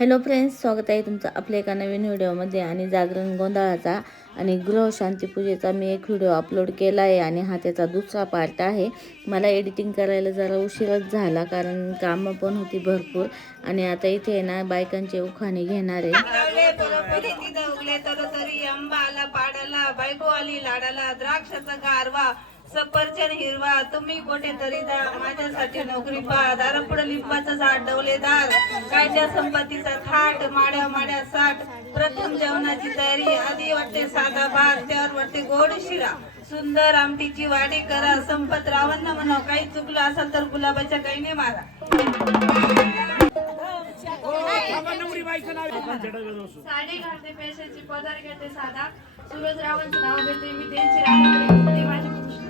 Hello friends, स्वागत आहे तुमचं आपल्या एका नवीन व्हिडिओमध्ये. आणि जागरण गोंधळाचा आणि गृह शांतीपूजेचा मी एक व्हिडिओ अपलोड केला आहे आणि हा त्याचा दुसरा पार्ट आहे. मला एडिटिंग करायला जरा उशीरच झाला कारण कामं पण होती भरपूर. आणि आता इथे ना बायकांचे उखाणे घेणार आहे. द्राक्षाचा गारवा सफरचंद हिरवा तुम्ही कुठेतरी जा माझ्यासाठी नोकरी पहा. दारापुढे लिंबाचं झाड डवलेदार कायच्या संपत्तीचा थाट माड्या माड्या साठ. प्रथम जेवणाची तयारी आधी वाटते साधा भात त्यावर वाटते गोड शिरा. सुंदर आमटीची वाडी करा संपत रावण म्हणा. काही चुकलं असेल तर गुलाबाच्या गाईने मारा. साडी घालते पैशाची पदार घेते साधा. सूरज रावांचं नाव घेते मी त्यांची राणी माझी कृष्ण.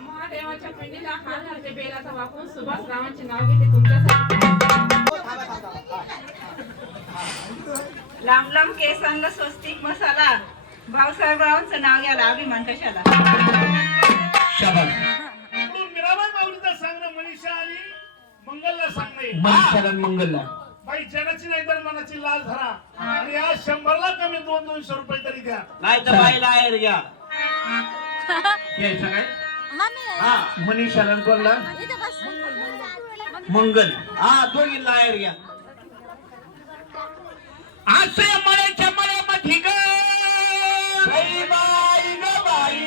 महादेवाच्या पिंडीला हात घालते बेलाचा वापरून सुभाष रावांचे नाव घेते तुमच्यासाठी. लांब लांब केसांना स्वस्तिक मसाला. भाऊसाहेब रावांचं नाव घ्यायला अभिमान कशाला. मंगलला सांगणे मनीषाला मंगलला बाई जनाची नाही तर मनाची लाल धरा. आणि आज 100ला कमी 200 रुपये तरी द्या. नाही तर बाईला आहेर घ्या. घ्यायचं काय? हा मनीषाला कोणला मंगल. हा दोघीला आहेर घ्या. असे मळ्याच्या मळ्यामध्ये ग बाई बाई ग बाई.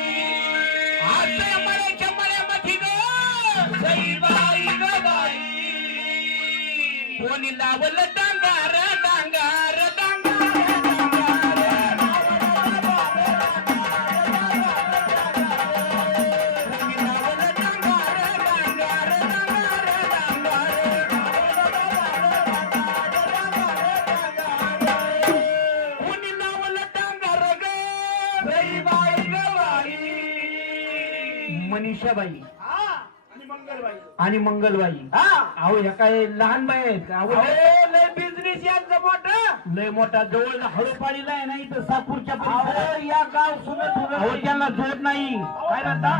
असे मळ्याच्या मळ्यामध्ये ग बाई बाई ग बाई. कोणी लावलं डांगार डांगार मनीषाबाई आणि मंगलबाई. अहो ह्या काय लहान बाई आहेत का? लय बिझनेस यांचा मोठा लय मोठा. जवळ हळूपाळीला आहे ना इथं साकूरच्या या गाव सुनत त्यांना जोड नाही. काय म्हणता?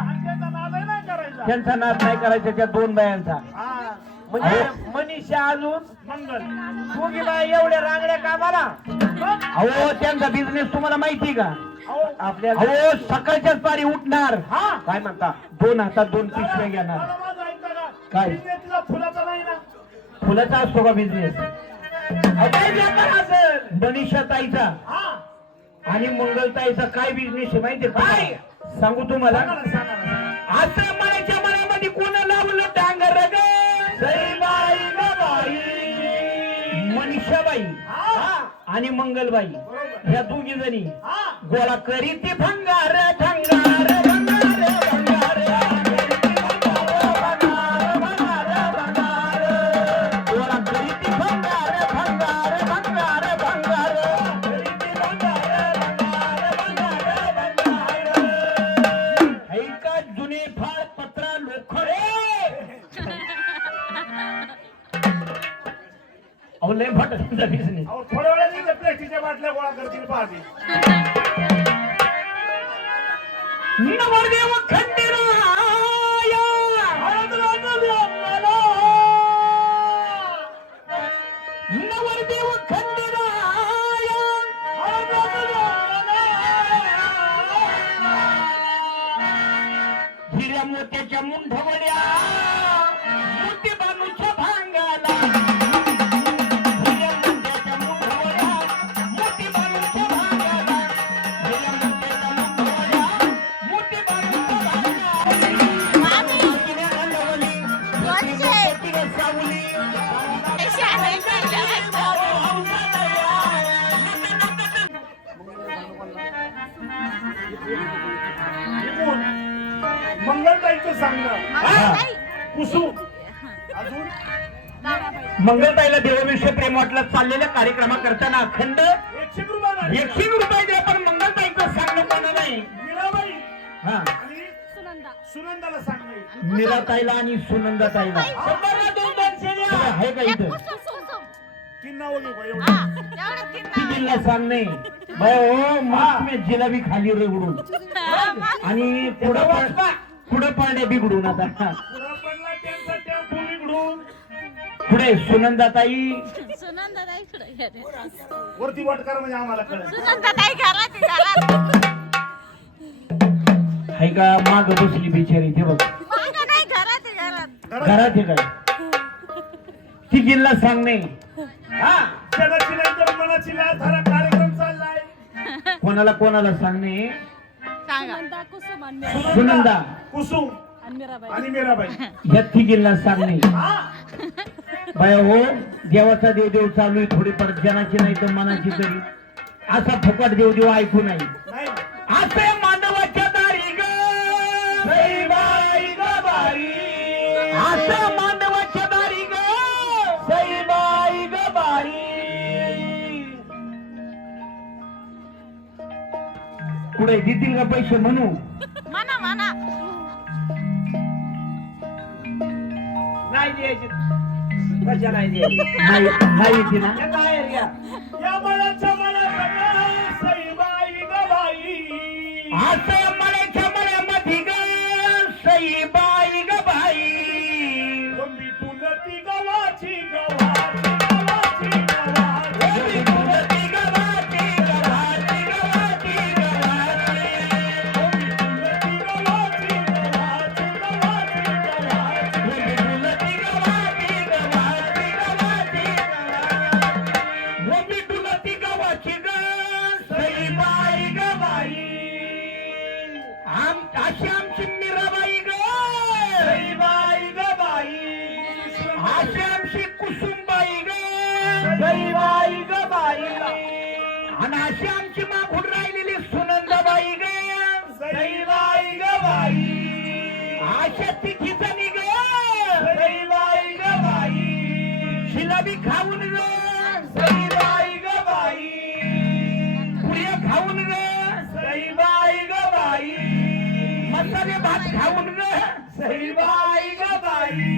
त्यांचा नाद नाही करायचा त्या दोन बायांचा. म्हणजे मनीषा अजून मंगल दोघी बाई एवढ्या रांगड्या कामाला. अहो त्यांचा बिझनेस तुम्हाला माहिती का? आपल्या सकाळच्याच पारी उठणार. काय म्हणता? 2 हातात 2 पिशव्या घेणार. काय फुलाचा नाही ना? फुलाचा असतो का बिझनेस? मनीषा ताईचा आणि मंगल ताईचा काय बिझनेस आहे माहितीये काय? सांगू तुम्हाला. आता मळ्याच्या मळ्यामध्ये कोणा लावलं डांगर ग बाई ग बाई. मनीषाबाई आणि मंगलबाई ह्या दोघी जणी गोळा करी ते भंगार भंगार भंगार गोळा करी ते भंगार भंगार भंगार भंगार. ऐका जुने फाळ पत्रा लोखरे. अहो लय भट तुमचा बिझनेस. थोड्या वेळाने प्लास्टिकच्या बाटल्या गोळा करतील पाहते. नवरदेव खंडेराया नवरदेव खंडेराया हिऱ्या मोत्याच्या मुंढवड्या मोती बानूच्या भांगाला. मंगलताईचं सांगणं कुसुम. अजून मंगलताईला देवविषय प्रेम वाटला. चाललेल्या कार्यक्रमा करताना अखंड 100 रुपये द्या. पण मंगलताईचं सांगणं कोणा नाही. मीराबाई हा आणि सुनंदाला सांगणे. मीराताईला आणि सुनंदाताईला आहे का इथं? किन्ना वगैरे बाई एवढं. तिघींना सांगणे. हो मग जिलाबी खाली रगडून आणि पुढं पाड्या बिघडून. आता पुढं पडला त्यांचा त्या बिघडून पुढे सुनंदाताई. सुनंदाताई इकडे घ्या रे. वरती वाट करा म्हणजे आम्हाला कळेल. सुनंदाताई घरात आहे, घरात. हाय का माग बसली बिचारी ते बघ. मागं नाही, घरात आहे, घरात. घरात आहे काय ती गिल्ला सांगणे. हा जगाची नाही तर मनाची लाल धारा कार्यक्रम चाललाय. कोणाला कोणाला सांगणे. सांगा. सुनंदा कुसुम आणि मीराबाई. या तिघींना सांगणे. हा बाया हो, देवाचा देव देव चालू आहे, थोडीफार जनाची नाही तर मनाची तरी. असा फुकट देव देव ऐकू नाही. नाही असे मांडवाच्या दारी ग सईबाई ग बाई. असं मांडवाच्या दारी ग सईबाई ग बाई. पुढे देतील का पैसे म्हणू. म्हणा म्हणा. नाही द्यायचे. कशा नाही द्यायचे. नाही येते ना. या मनाच्या मनात सईबाई ग बाई. असं मनाच्या मनामध्ये ग सईबाई ग बाई. मी तुला ती गवाची गवाची गवाची गवाची. तुलती गवाची गवाची गवाची गवाची. ती गवाची गवाची गवाची गवाची. तुलती गवाची गवाची गवाची गवाची. मी तुलती गवाची ग सईबाई ग बाई. अशी आमची मीराबाई ग सईबाई ग बाई. अशी आमची कुसुमबाई ग सईबाई ग बाई. आणि अशी आमची मागून राहिलेली सुनंदाबाई ग सईबाई ग बाई. अशा तिघी जणी ग सईबाई ग बाई. शिलाबी खाऊन ग सईबाई ग बाई. पुऱ्या खाऊन ग सईबाई ग बाई. मसाले भात खाऊन ग सईबाई ग बाई.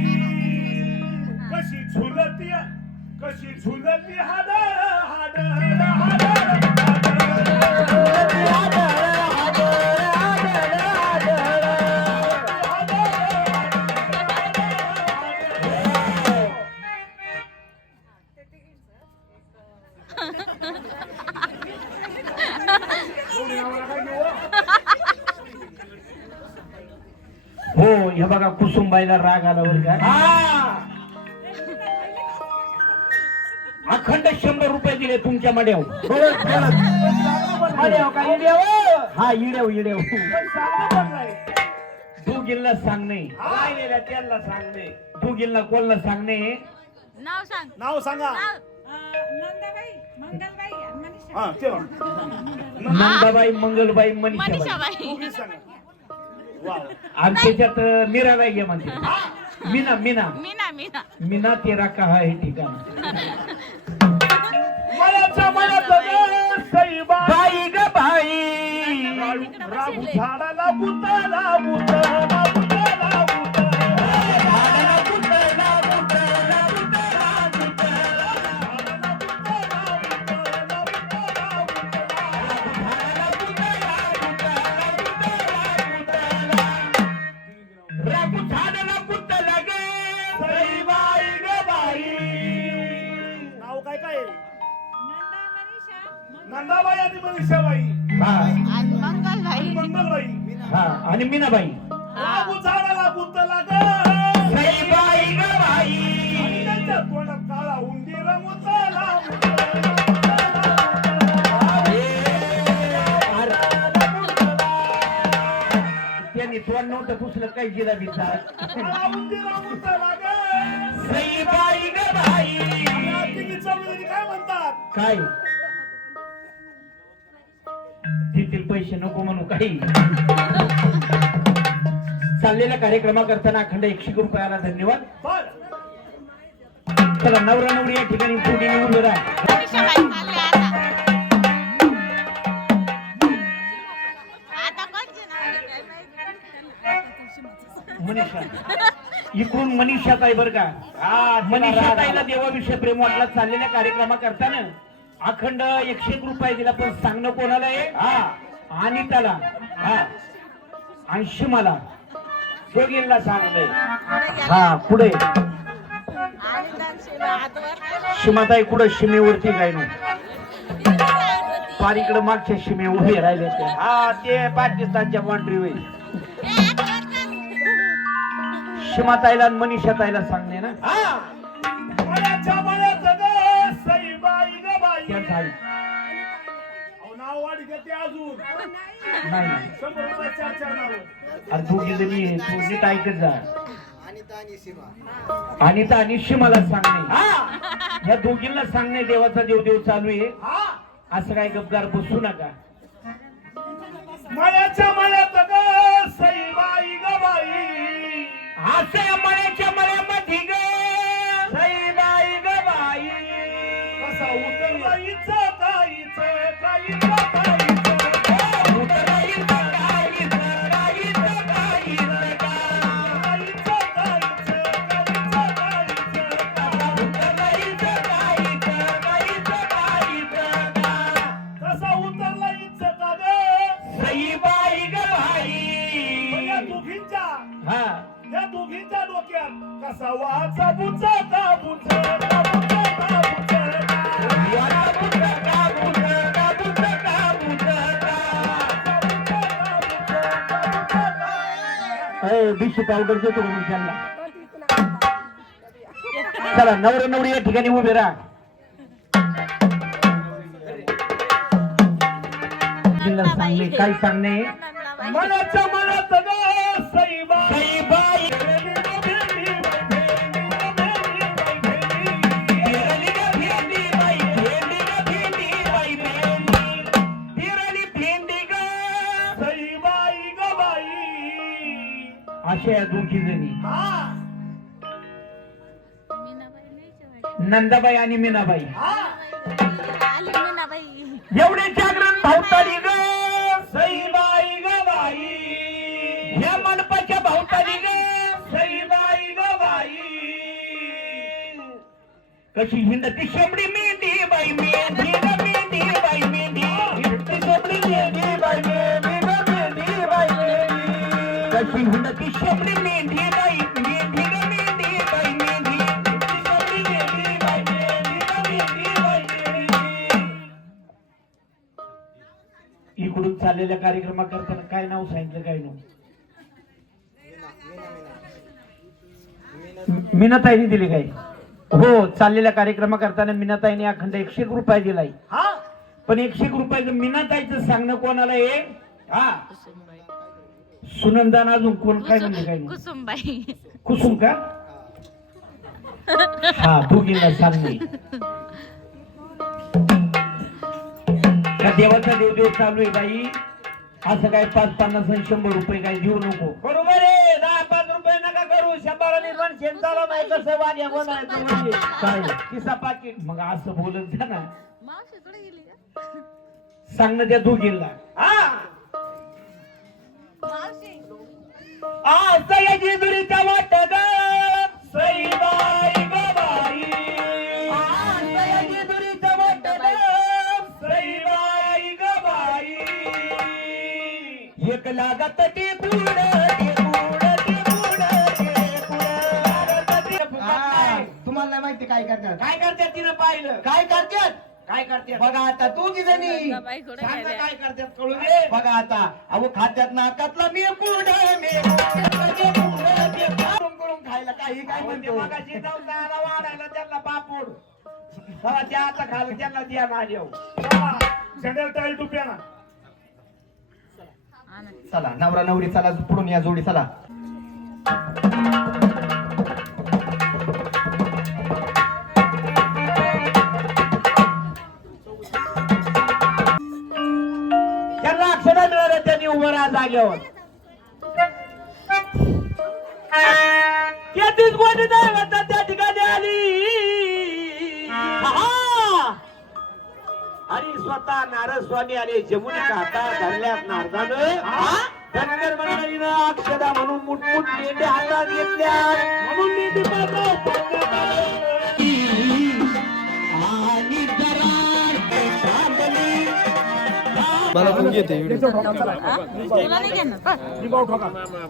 कशी झुलती कशी झुलती हाडळ हाडळ हाडळ. हो हे बघा कुसुमबाईला राग आला वर का. अखंड 100 रुपये दिले तुमच्या मड्याव. मड्याव का इड्याव. हा इड्याव इड्याव. दोघींना सांगणे. त्यांना सांगणे. दोघींना कोणला सांगणे. नाव सांग. नाव सांगा. मंगलबाई आणि मनीषा. हा तेव्हा नंदाबाई मंगलबाई मनीषाबाई. मनीषाबाई. तुम्ही सांगा. वा आणि त्याच्यात मीराबाई घे म्हणते. मीना मीना मीना मीना. मीना तेरा कहा हे ठिकाण. मनाच्या मनात ग सईबाई. बाई ग बाई. राबू झाडाला बुताला बुताला बुताला सईबाई ग बाई. नाव काय काय. नंदाबाई आणि मनीषाबाई. आणि मंगलबाई. मंगलबाई. हा आणि मीनाबाई. राबू झाडाला बुताला ग सईबाई ग बाई. त्यांच्या तोंडात काळा उंदीर मुताला. त्यांनी तोंड नव्हतं पुसलं काही जिरा बिचा. सईबाई ग बाई. काय म्हणतात. काय देतील पैसे नको म्हणू काही. चाललेल्या कार्यक्रमा करताना अखंड 100 रुपयाला धन्यवाद. चला नवरा नवरी या ठिकाणी पुढे उभे राहा. मनीषाबाई चालले आता. आता कोणचे नाव आहे काय माहिती. मनीषा इकडून मनीषाताई बर का. मनीषाताईला देवाविषयी प्रेम वाटला. चाललेल्या कार्यक्रमा करताना अखंड 100 रुपये दिला. पण सांगणं कोणाला आहे. आणि त्याला आणि मला दोघींना सांगलंय. हा पुढे आणि शिमाताई कुठं शिमेवरती काय नाही पार इकडे मागच्या शिमे उभे राहिले ते हा ते पाकिस्तानच्या बाउंड्री वे शिमाताईला आणि मनीषाताईला सांगणे ना मळ्याच्या मळ्यात ग सईबाई ग बाई. त्या झाली अहो, नाव वाढ घेते अजून नाही नाही 100 रुपये 4 नाव. आणि दोघी जणी तू नीट ऐकत जा अनिता आणि शिमाला सांगणे या दोघींना सांगणे देवाचा देव चालू आहे हा असं काय गपगार बसू नका मळ्याच्या मळ्यात ग सईबाई ग बाई. असं मळ्याच्या मळ्यामध्ये ग सईबाई ग बाई कसा उतरला इचं काहीचं काहीचं काहीचं. उतरायचं काहीचं, काहीचं, काहीचं का. काहीचं काहीचं काहीचं काहीचं. उतरायचं काहीचं, काहीचं, काहीचं का. कसा उतरला इचं का ग सईबाई ग पण या बाई दोघींच्या हा या दोघींच्या डोक्यात कसा वाचा बुचा का बुचा का बुचा का बुचा का. वाला बुचा का बुचा का बुचा का बुचा का. बिशी पावडर देतो म्हणून त्यांना चला नवरा नवरी या ठिकाणी उभे राहा तिला सांगणे काय सांगणे मनाच्या मनात ग सईबाई. सईबाई भेंडी ग भेंडी, फिरली ग भेंडी बाई भेंडी ग भेंडी बाई भेंडी फिरली भेंडी ग सईबाई ग बाई. अशा या दोघी जणी हा नंदाबाई आणि मीनाबाई हा एवढे जागरण भावताली ग सईबाई ग बाई ह्या मनपाच्या भावताली ग सईबाई ग बाई कशी हिंडती शेंबडी मेंढी बाई मेंढी ग मेंढी बाई मेंढी हिंडती शेंबडी मेंढी बाई मेंढी ग मेंढी बाई मेंढी कशी हिंडती शेंबडी मेंढी बाई मेंढी ग मेंढी बाई मेंढी हिंडती शेंबडी मेंढी बाई मेंढी ग मेंढी बाई मेंढी. इकडून चाललेल्या कार्यक्रमा करताना काय नाव सांगितलं काय नाव मीनाताईने दिले काय हो चाललेल्या कार्यक्रमा करताना मीनाताईने अखंड 101 रुपये दिलाय हा पण 101 रुपयाचं मीनाताईचं सांगणं कोणाला आहे हा सुनंदान अजून कोण काय म्हणजे काय नाही कुसुमबाई कुसुम का हा दोघींना सांगणे का देवाचा देव चालू आहे बाई असं काय 5, 50 आणि 100 रुपये काय देऊ नको बरोबर आहे 10, 5 रुपये नका करू 100 आणि 200 चालू नाही कसं वाग्या बोलायचं म्हणजे काय किसा पाकिट मग असं बोलत जा ना सांगणं त्या दोघींना सयाजी दुरीच्या वाट ग सईबाई ग बाई सयाजी दुरीच्या वाट ग सईबाई ग बाई एक लागत ते गुड तुम्हाला नाही माहिती काय करतात काय करतात तिनं पाहिलं काय करतात काय करतात बघा आता तू की जणी सांग ना काय करतात कळू दे बघा आता अहो खात्यात नाकातला मी कुड करून खायला काही काय म्हणजे म्हणतो मगाशी जाऊन दारा वाढायला त्यांना पापड तेव्हा त्या आता खायला त्यांना द्या माझ्या झेंडल टाईल टुप्याना. चला नवरा नवरी चला पुढून या जोडी चला त्यांना अक्षरा मिळाल्या त्यांनी उभं राहा जागेवर त्याचीच गोडी दैवता त्या ठिकाणी आली आणि स्वतः नारद स्वामी आले जमुनी हातात धरल्यात नारदानं धनगर मंडळीनं अक्षदा म्हणून मुठमुठ मेंढे हातात घेतल्या म्हणून मेंढी तुला नाही घेणार पण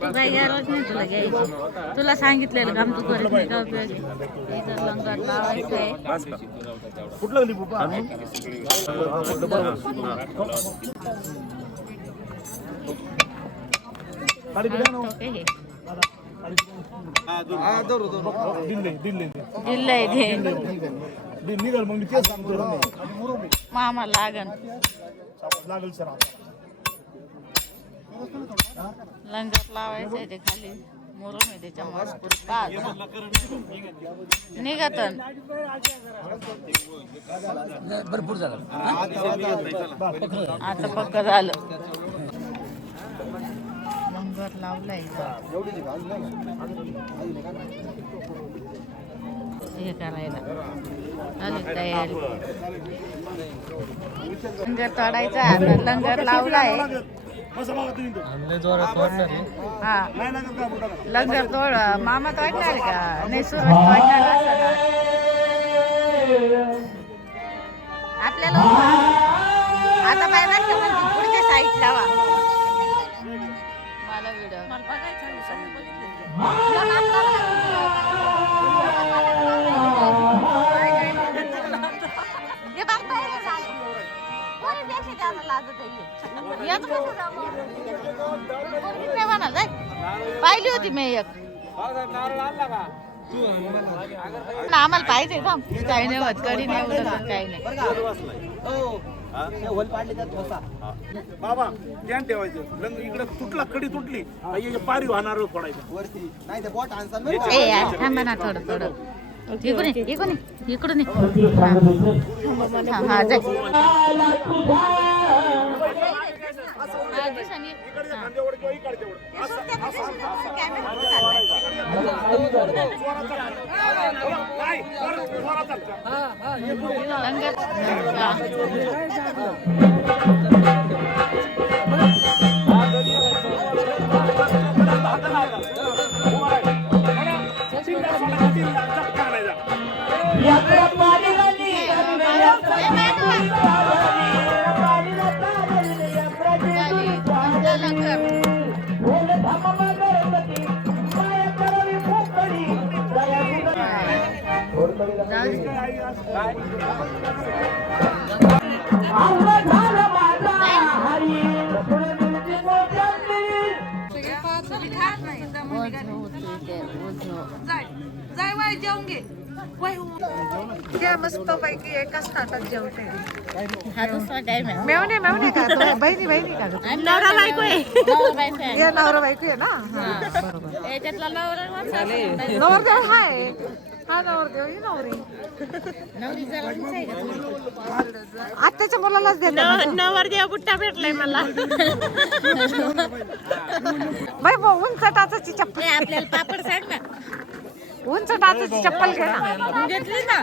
तू काही गरज नाही तुला घ्यायची. तुला सांगितलेलं काम तू करत नाही का उपयोग आहे? इथं लंगर लावायचं आहे. कुठलं लिंबू हे दिल्ली दिल्ली दिलं आहे ते दिल्ली निघाल मग मी तेच सांगतो मामा लागन लागेल सर लंगर लावायचं आहे ते खाली मुरुम आहे त्याच्यामुळे निघत भरपूर झालं. आता पक्क झालं. लंगर लावलाय हे करायला आली तयारी. लंगर तोडायचा आता लंगर लावलाय. हा लंगर तोड मामा तोडणार का नाही? सुरज तोडणार आपल्याला आता बाय पुढच्या साईड लावा. मला व्हिडिओ पाहिली होती मी एक आम्हाला पाहिजे का काही नाही होत कडी नाही उडत काही नाही. बाबा ध्यान ठेवायचं लंग इकडे तुटला कडी तुटली पारी वाहणार पडायचं वरती नाही ते बोट आणसान ए यार थांबा ना थोडं थोडं. इकडून हा जाय. जाय वाय जेवून घे मस्त पैकी एकाच ताटात जेवते. हा दुसरा टाइम आहे. मेवणे मेवणे का तो? बहिणी बहिणी का ग? नवरा बायको आहे. हे नवरा बायको आहे ना? बरोबर. याच्यातला नवरा नवरदेव हाय हा नवरदेव ही नवरी नवरी जरा उंच आहे का? आत्याच्या मुलालाच देतात. नवरदेव बुट्टा भेटलाय मला. बाई उंच टाचाची चप्पल आपल्याला पापड सांग ना. उंच टाचाची चप्पल घे ना. घेतली ना